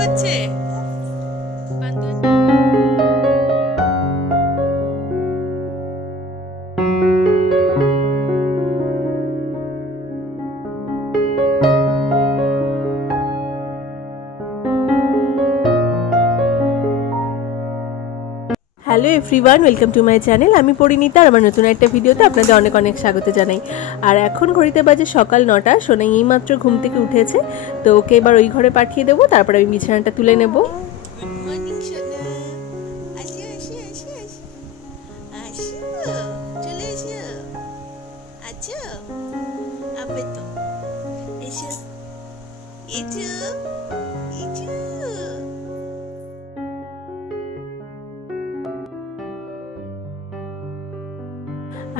করছে? Hello everyone, welcome to my channel. আমি পরিণীতা আর আমার নতুন একটা ভিডিওতে আপনাদের অনেক অনেক স্বাগত জানাই। আর এখন ঘড়িতে বাজে সকাল 9টা। সোনাই এইমাত্র ঘুম থেকে উঠেছে, তো ওকে এবার ওই ঘরে পাঠিয়ে দেবো, তারপর আমি বিছানাটা তুলে নেব। গুড মর্নিং সোনা, আসো আসো আসো আসো, চলে এসো, আছো আপে তো এসো, এসো এসো।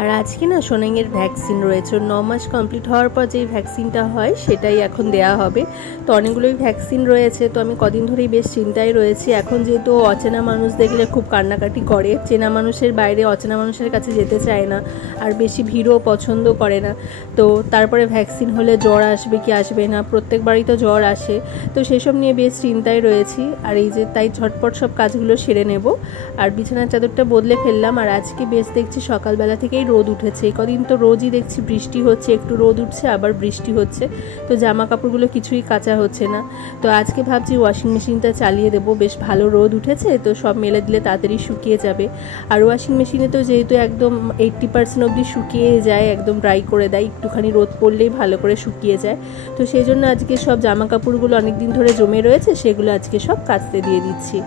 আর আজকে না সোনাইয়ের ভ্যাকসিন রয়েছে। 9 মাস কমপ্লিট হওয়ার পর যেই ভ্যাকসিনটা হয় সেটাই এখন দেয়া হবে। তো অনেকগুলোই ভ্যাকসিন রয়েছে, তো আমি কদিন ধরেই বেশ চিন্তায় রয়েছি। এখন যেহেতু অচেনা মানুষ দেখলে খুব কান্নাকাটি করে, চেনা মানুষের বাইরে অচেনা মানুষের কাছে যেতে চায় না, আর বেশি ভিড়ও পছন্দ করে না। তো তারপরে ভ্যাকসিন হলে জ্বর আসবে কি আসবে না, প্রত্যেকবারই তো জ্বর আসে, তো সেসব নিয়ে বেশ চিন্তায় রয়েছি। আর এই যে তাই ঝটপট সব কাজগুলো সেরে নেব। আর বিছানার চাদরটা বদলে ফেললাম। আর আজকে বেশ দেখছি সকালবেলা থেকেই রোদ উঠেছে। কদিন তো রোজই দেখছি বৃষ্টি হচ্ছে, একটু রোদ উঠছে আবার বৃষ্টি হচ্ছে, তো জামা কাপড়গুলো কিছুই কাচা হচ্ছে না। তো আজকে ভাবছি ওয়াশিং মেশিনটা চালিয়ে দেবো, বেশ ভালো রোদ উঠেছে, তো সব মেলে দিলে তাড়াতাড়ি শুকিয়ে যাবে। আর ওয়াশিং মেশিনে তো যেহেতু একদম 80% অবধি শুকিয়ে যায়, একদম ড্রাই করে দেয়, একটুখানি রোদ পড়লেই ভালো করে শুকিয়ে যায়। তো সেই জন্য আজকে সব জামা কাপড়গুলো অনেক দিন ধরে জমে রয়েছে, সেগুলো আজকে সব কাচতে দিয়ে দিচ্ছি।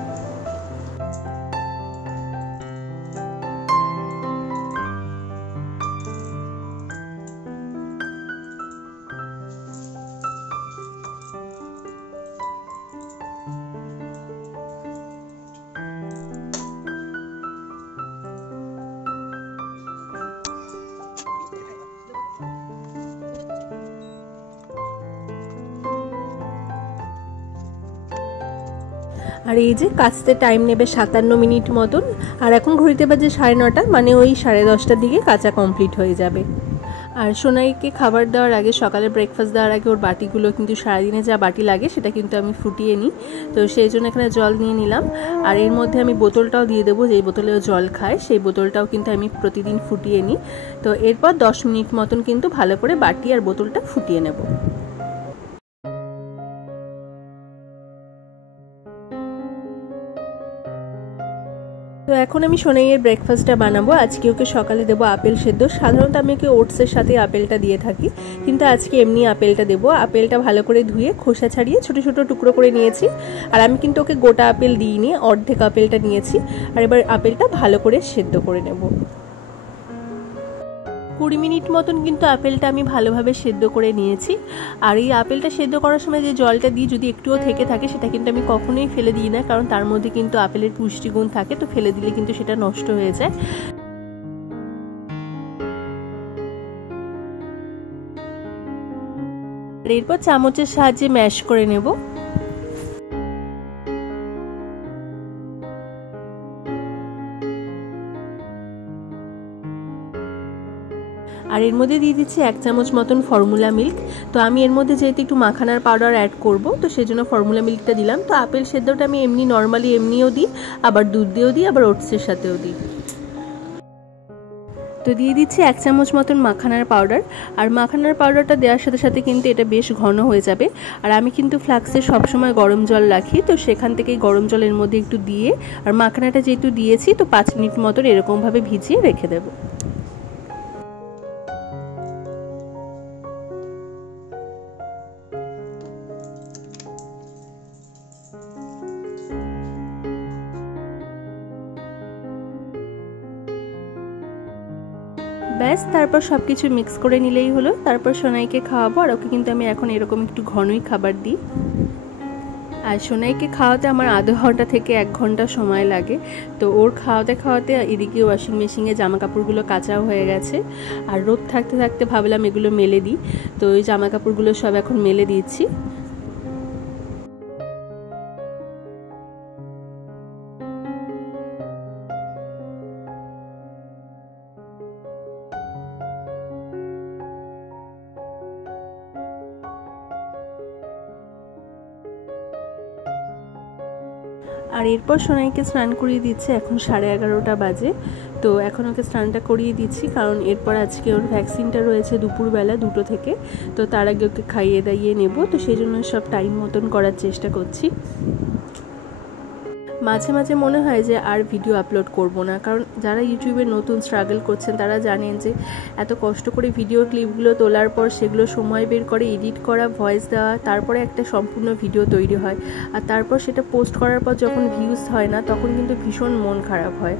আর এই যে কাচতে টাইম নেবে 57 মিনিট মতন। আর এখন ঘড়িতে বাজে 9:30, মানে ওই 10:30টার দিকে কাচা কমপ্লিট হয়ে যাবে। আর সোনাইকে খাবার দেওয়ার আগে, সকালে ব্রেকফাস্ট দেওয়ার আগে ওর বাটিগুলো কিন্তু সারাদিনে যা বাটি লাগে সেটা কিন্তু আমি ফুটিয়ে নিই। তো সেই জন্য এখানে জল নিয়ে নিলাম। আর এর মধ্যে আমি বোতলটাও দিয়ে দেবো, যেই বোতলে ও জল খায় সেই বোতলটাও কিন্তু আমি প্রতিদিন ফুটিয়ে নিই। তো এরপর 10 মিনিট মতন কিন্তু ভালো করে বাটি আর বোতলটা ফুটিয়ে নেব। তো এখন আমি সোনাইয়ের ব্রেকফাস্টটা বানাবো। আজকে ওকে সকালে দেবো আপেল সেদ্ধ। সাধারণত আমি ওকে ওটসের সাথে আপেলটা দিয়ে থাকি, কিন্তু আজকে এমনি আপেলটা দেবো। আপেলটা ভালো করে ধুয়ে খোসা ছাড়িয়ে ছোটো ছোটো টুকরো করে নিয়েছি। আর আমি কিন্তু ওকে গোটা আপেল দিইনি, অর্ধেক আপেলটা নিয়েছি। আর এবার আপেলটা ভালো করে সেদ্ধ করে নেব। 20 মিনিট মতন কিন্তু আপেলটা আমি ভালোভাবে সেদ্ধ করে নিয়েছি। আর এই আপেলটা সেদ্ধ করার সময় যে জলটা দিই, যদি একটুও থেকে থাকে সেটা কিন্তু আমি কখনোই ফেলে দিই না, কারণ তার মধ্যে কিন্তু আপেলের পুষ্টিগুণ থাকে, তো ফেলে দিলে কিন্তু সেটা নষ্ট হয়ে যায়। আর এরপর চামচের সাহায্যে ম্যাশ করে নেব। আর এর মধ্যে দিয়ে দিচ্ছি 1 চামচ মতন ফর্মুলা মিল্ক। তো আমি এর মধ্যে যেহেতু একটু মাখানার পাউডার অ্যাড করব, তো সেজন্য ফর্মুলা মিল্কটা দিলাম। তো আপেল সেদ্ধটা আমি এমনি নর্মালি এমনিও দিই, আবার দুধ দিয়েও দিই, আবার ওটসের সাথেও দিই। তো দিয়ে দিচ্ছি 1 চামচ মতন মাখানার পাউডার। আর মাখানার পাউডারটা দেওয়ার সাথে সাথে কিন্তু এটা বেশ ঘন হয়ে যাবে। আর আমি কিন্তু ফ্লাক্সে সবসময় গরম জল রাখি, তো সেখান থেকেই গরম জলের মধ্যে একটু দিয়ে, আর মাখানাটা যেহেতু দিয়েছি, তো 5 মিনিট মতন এরকমভাবে ভিজিয়ে রেখে দেবো। ব্যাস, তারপর সব কিছু মিক্স করে নিলেই হলো। তারপর সোনাইকে খাওয়াবো। আর ওকে কিন্তু আমি এখন এরকম একটু ঘনই খাবার দিই। আর সোনাইকে খাওয়াতে আমার আধা ঘন্টা থেকে 1 ঘন্টা সময় লাগে। তো ওর খাওয়াতে খাওয়াতে এদিকে ওয়াশিং মেশিনে জামা কাপড়গুলো কাচাও হয়ে গেছে। আর রোদ থাকতে থাকতে ভাবলাম এগুলো মেলে দিই, তো ওই জামা কাপড়গুলো সব এখন মেলে দিচ্ছি। আর এরপর সোনাইকে স্নান করিয়ে দিচ্ছে, এখন 11:30 বাজে। তো এখন ওকে স্নানটা করিয়ে দিচ্ছি, কারণ এরপর আজকে ওর ভ্যাকসিনটা রয়েছে দুপুরবেলা 2টো থেকে। তো তার আগে ওকে খাইয়ে দাইয়ে নেব, তো সেই জন্য সব টাইম মতন করার চেষ্টা করছি। মাঝে মাঝে মনে হয় যে আর ভিডিও আপলোড করব না, কারণ যারা ইউটিউবে নতুন স্ট্রাগল করছেন তারা জানেন যে এত কষ্ট করে ভিডিও ক্লিপগুলো তোলার পর সেগুলো সময় বের করে এডিট করা, ভয়েস দেওয়া, তারপরে একটা সম্পূর্ণ ভিডিও তৈরি হয়। আর তারপর সেটা পোস্ট করার পর যখন ভিউজ হয় না, তখন কিন্তু ভীষণ মন খারাপ হয়।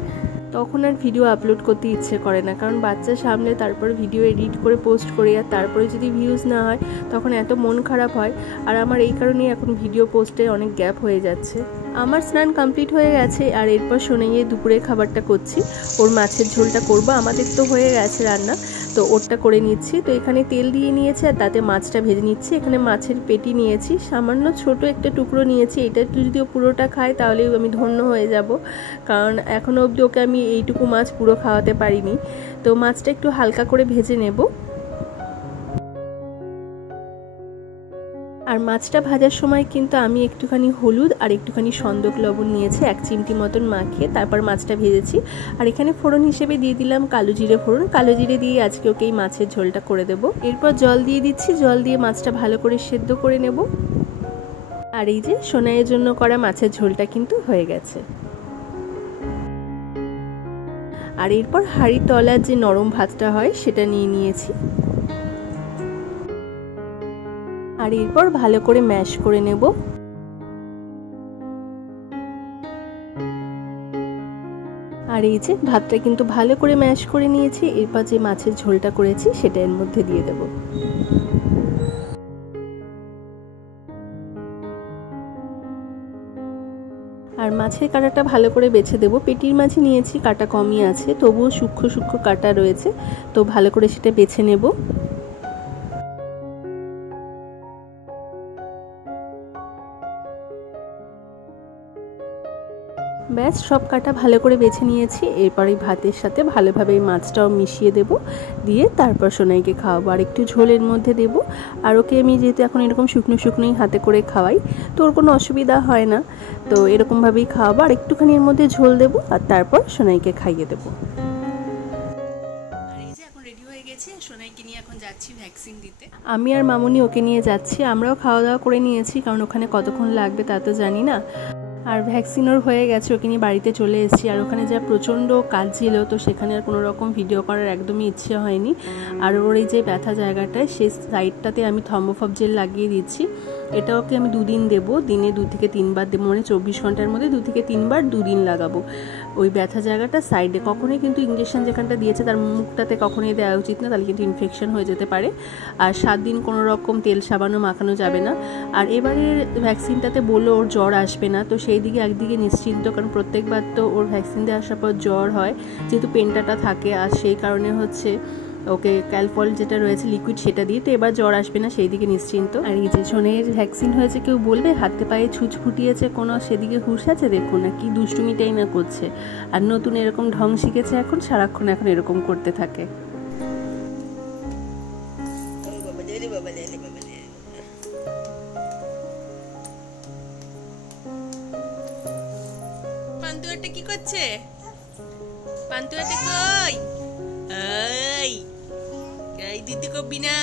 তখন আর ভিডিও আপলোড করতে ইচ্ছে করে না, কারণ বাচ্চা সামনে তারপর ভিডিও এডিট করে পোস্ট করি, আর তারপরে যদি ভিউজ না হয় তখন এত মন খারাপ হয়। আর আমার এই কারণেই এখন ভিডিও পোস্টে অনেক গ্যাপ হয়ে যাচ্ছে। আমার স্নান কমপ্লিট হয়ে গেছে, আর এরপর সোনাইয়ে দুপুরে খাবারটা করছি। ওর মাছের ঝোলটা করবো, আমাদের তো হয়ে গেছে রান্না, তো ওরটা করে নিচ্ছি। তো এখানে তেল দিয়ে নিয়েছি আর তাতে মাছটা ভেজে নিচ্ছি। এখানে মাছের পেটি নিয়েছি, সামান্য ছোট একটা টুকরো নিয়েছি। এটা যদি ও পুরোটা খায় তাহলেই আমি ধন্য হয়ে যাব, কারণ এখনও অবধি ওকে আমি এইটুকু মাছ পুরো খাওয়াতে পারিনি। তো মাছটা একটু হালকা করে ভেজে নেব। আর মাছটা ভাজার সময় কিন্তু আমি একটুখানি হলুদ আর একটুখানি সন্দক লবণ নিয়েছি, 1 চিমটি মতন মাখিয়ে তারপর মাছটা ভেজেছি। আর এখানে ফোড়ন হিসেবে দিয়ে দিলাম কালো জিরে ফোড়ন। কালো জিরে দিয়ে আজকে ওকে এই মাছের ঝোলটা করে দেব। এরপর জল দিয়ে দিচ্ছি, জল দিয়ে মাছটা ভালো করে সেদ্ধ করে নেব। আর এই যে সোনাইয়ের জন্য করা মাছের ঝোলটা কিন্তু হয়ে গেছে। আর এরপর হাঁড়ির তলার যে নরম ভাতটা হয় সেটা নিয়ে নিয়েছি। আর এরপর ভালো করে ম্যাশ করে নেব। আর এই যে ভাতটা কিন্তু ভালো করে ম্যাশ করে নিয়েছি। এরপর যে মাছের ঝোলটা করেছি সেটা এর মধ্যে দিয়ে দেব। আর মাছের কাঁটাটা ভালো করে বেছে দেব। পেটির মাঝে নিয়েছি, কাঁটা কমই আছে, তবুও সূক্ষ্ম সূক্ষ্ম কাঁটা রয়েছে, তো ভালো করে সেটা বেছে নেব। ব্যাস সব কাটা ভালো করে বেছে নিয়েছি। এরপর এই ভাতের সাথে ভালোভাবে এই মাছটাও মিশিয়ে দেব, দিয়ে তারপর সোনাইকে খাওয়াবো। আর একটু ঝোলের মধ্যে দেব। আর ওকে আমি যেহেতু এখন এরকম শুকনো শুকনোই হাতে করে খাওয়াই, তো ওর কোনো অসুবিধা হয় না। তো এরকমভাবেই খাওয়াবো। আর একটুখানি এর মধ্যে ঝোল দেবো, আর তারপর সোনাইকে খাইয়ে দেবো। সোনাইকে নিয়ে এখন যাচ্ছি ভ্যাকসিন দিতে। আমি আর মামুনি ওকে নিয়ে যাচ্ছি। আমরাও খাওয়া দাওয়া করে নিয়েছি, কারণ ওখানে কতক্ষণ লাগবে তা তো জানি না। আর ভ্যাকসিন ওর হয়ে গেছে, ওকে নিয়ে বাড়িতে চলে এসেছি। আর ওখানে যা প্রচণ্ড কাজ ছিল, তো সেখানে আর কোনো রকম ভিডিও করার একদমই ইচ্ছে হয়নি। আর ওর এই যে ব্যথা জায়গাটায় সেই সাইডটাতে আমি থম্বোফব জেল লাগিয়ে দিচ্ছি। এটা ওকে আমি 2 দিন দেবো, দিনে 2 থেকে 3 বার দেবো, মানে 24 ঘন্টার মধ্যে 2 থেকে 3 বার 2 দিন লাগাবো ওই ব্যথা জায়গাটা সাইডে। কখনোই কিন্তু ইঞ্জেকশন যেখানটা দিয়েছে তার মুখটাতে কখনোই দেওয়া উচিত না, তাহলে কিন্তু ইনফেকশন হয়ে যেতে পারে। আর 7 দিন কোনো রকম তেল সাবানও মাখানো যাবে না। আর এবারের ভ্যাকসিনটাতে বললো ওর জ্বর আসবে না, তো সেই দিকে একদিকে নিশ্চিন্ত, কারণ প্রত্যেকবার তো ওর ভ্যাকসিন দিয়ে আসার পর জ্বর হয়, যেহেতু পেনটাটা থাকে। আর সেই কারণে হচ্ছে ওকে ক্যালপল যেটা রয়েছে লিকুইড সেটা দিয়ে, তো এবার জ্বর আসবে না, সেই দিকে নিশ্চিন্ত। আর এই যে সোনাইয়ের ভ্যাকসিন হয়েছে, কেউ বলবে হাতে পায়ে ছুঁচ ফুটিয়েছে, কোনো সেদিকে হুঁশ আছে? দেখুন না কি দুষ্টুমিটাই না করছে। আর নতুন এরকম ঢং শিখেছে, এখন সারাক্ষণ এখন এরকম করতে থাকে। পান্তুয়াটা কি করছে? পান্তুয়াটা কই? এই দিদি কবি না।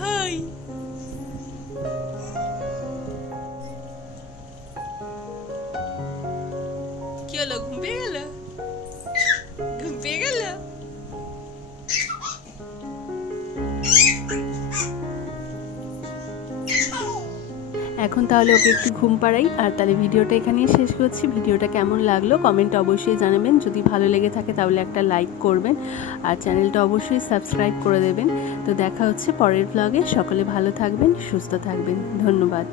হাই কি হলো? ঘুম পেয়ে গেল? ঘুম পেয়ে গেল? এখন তাহলে ওকে একটু ঘুম পাড়াই। আর তাহলে ভিডিওটা এখানেই শেষ করছি। ভিডিওটা কেমন লাগলো কমেন্টে অবশ্যই জানাবেন। যদি ভালো লেগে থাকে তাহলে একটা লাইক করবেন, আর চ্যানেলটা অবশ্যই সাবস্ক্রাইব করে দেবেন। তো দেখা হচ্ছে পরের ব্লগে। সকলে ভালো থাকবেন, সুস্থ থাকবেন। ধন্যবাদ।